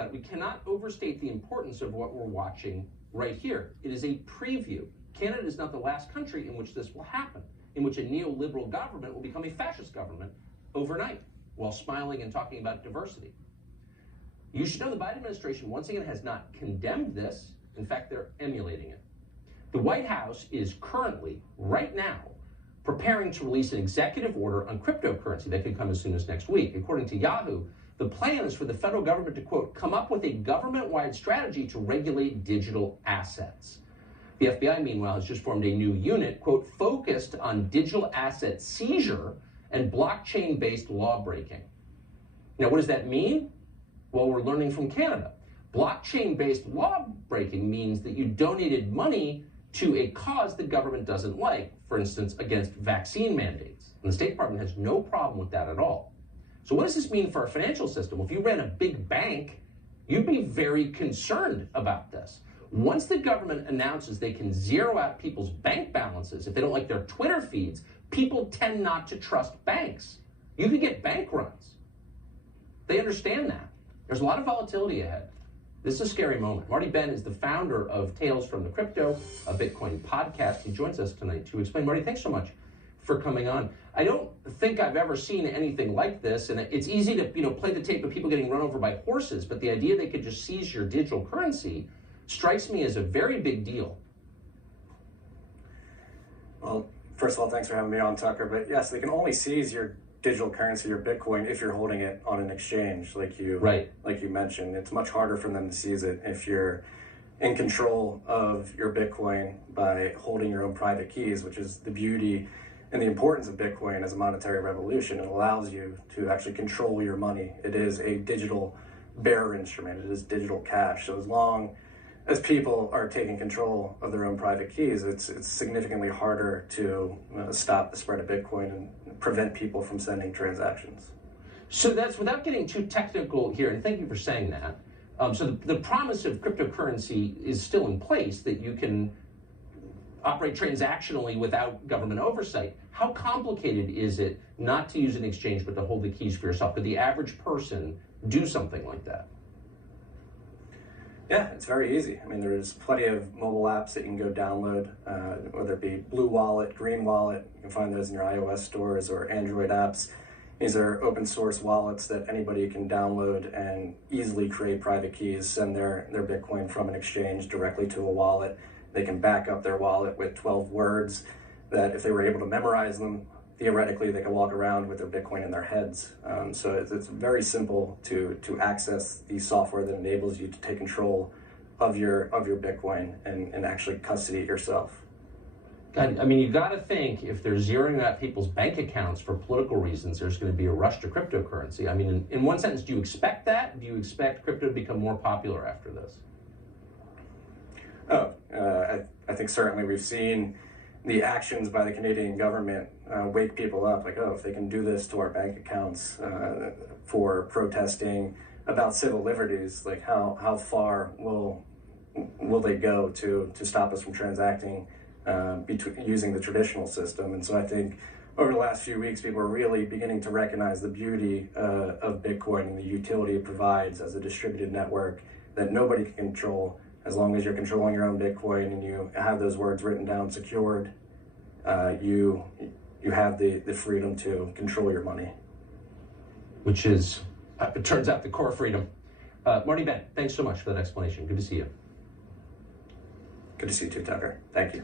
about it. We cannot overstate the importance of what we're watching right here. It is a preview. Canada is not the last country in which this will happen, in which a neoliberal government will become a fascist government overnight while smiling and talking about diversity. You should know the Biden administration, once again, has not condemned this. In fact, they're emulating it. The White House is currently, right now, preparing to release an executive order on cryptocurrency that could come as soon as next week. According to Yahoo, the plan is for the federal government to, quote, come up with a government-wide strategy to regulate digital assets. The FBI, meanwhile, has just formed a new unit, quote, focused on digital asset seizure and blockchain-based law breaking. Now, what does that mean? Well, we're learning from Canada. Blockchain-based law breaking means that you donated money to a cause the government doesn't like, for instance, against vaccine mandates. And the State Department has no problem with that at all. So what does this mean for our financial system? Well, if you ran a big bank, you'd be very concerned about this. Once the government announces they can zero out people's bank balances if they don't like their Twitter feeds, people tend not to trust banks. You could get bank runs. They understand that. There's a lot of volatility ahead. This is a scary moment. Marty Bent is the founder of Tales from the Crypto, a Bitcoin podcast. He joins us tonight to explain. Marty, thanks so much for coming on. I don't think I've ever seen anything like this, and it's easy to play the tape of people getting run over by horses, but the idea they could just seize your digital currency strikes me as a very big deal. Well, first of all, thanks for having me on, Tucker. But yes, they can only seize your digital currency, your Bitcoin, if you're holding it on an exchange, like you mentioned. It's much harder for them to seize it if you're in control of your Bitcoin by holding your own private keys, which is the beauty and the importance of Bitcoin as a monetary revolution. It allows you to actually control your money. It is a digital bearer instrument. It is digital cash. So as long as people are taking control of their own private keys, it's significantly harder to stop the spread of Bitcoin and prevent people from sending transactions. So that's, without getting too technical here, and thank you for saying that, so the promise of cryptocurrency is still in place, that you can operate transactionally without government oversight. How complicated is it not to use an exchange but to hold the keys for yourself? Could the average person do something like that? Yeah, it's very easy. I mean, there's plenty of mobile apps that you can go download, whether it be Blue Wallet, Green Wallet. You can find those in your iOS stores or Android apps. These are open source wallets that anybody can download and easily create private keys, send their Bitcoin from an exchange directly to a wallet. They can back up their wallet with 12 words that if they were able to memorize them, theoretically they can walk around with their Bitcoin in their heads. So it's very simple to access the software that enables you to take control of your Bitcoin and actually custody it yourself. God, I mean, you got to think if they're zeroing out people's bank accounts for political reasons, there's going to be a rush to cryptocurrency. I mean, in one sentence, do you expect that? Do you expect crypto to become more popular after this? I think certainly we've seen the actions by the Canadian government wake people up, like, oh, if they can do this to our bank accounts for protesting about civil liberties, like how far will they go to stop us from transacting using the traditional system? And so I think over the last few weeks, people are really beginning to recognize the beauty of Bitcoin and the utility it provides as a distributed network that nobody can control. As long as you're controlling your own Bitcoin and you have those words written down secured, you have the freedom to control your money. Which is, it turns out, the core freedom. Marty Bent, thanks so much for that explanation. Good to see you. Good to see you too, Tucker. Thank you.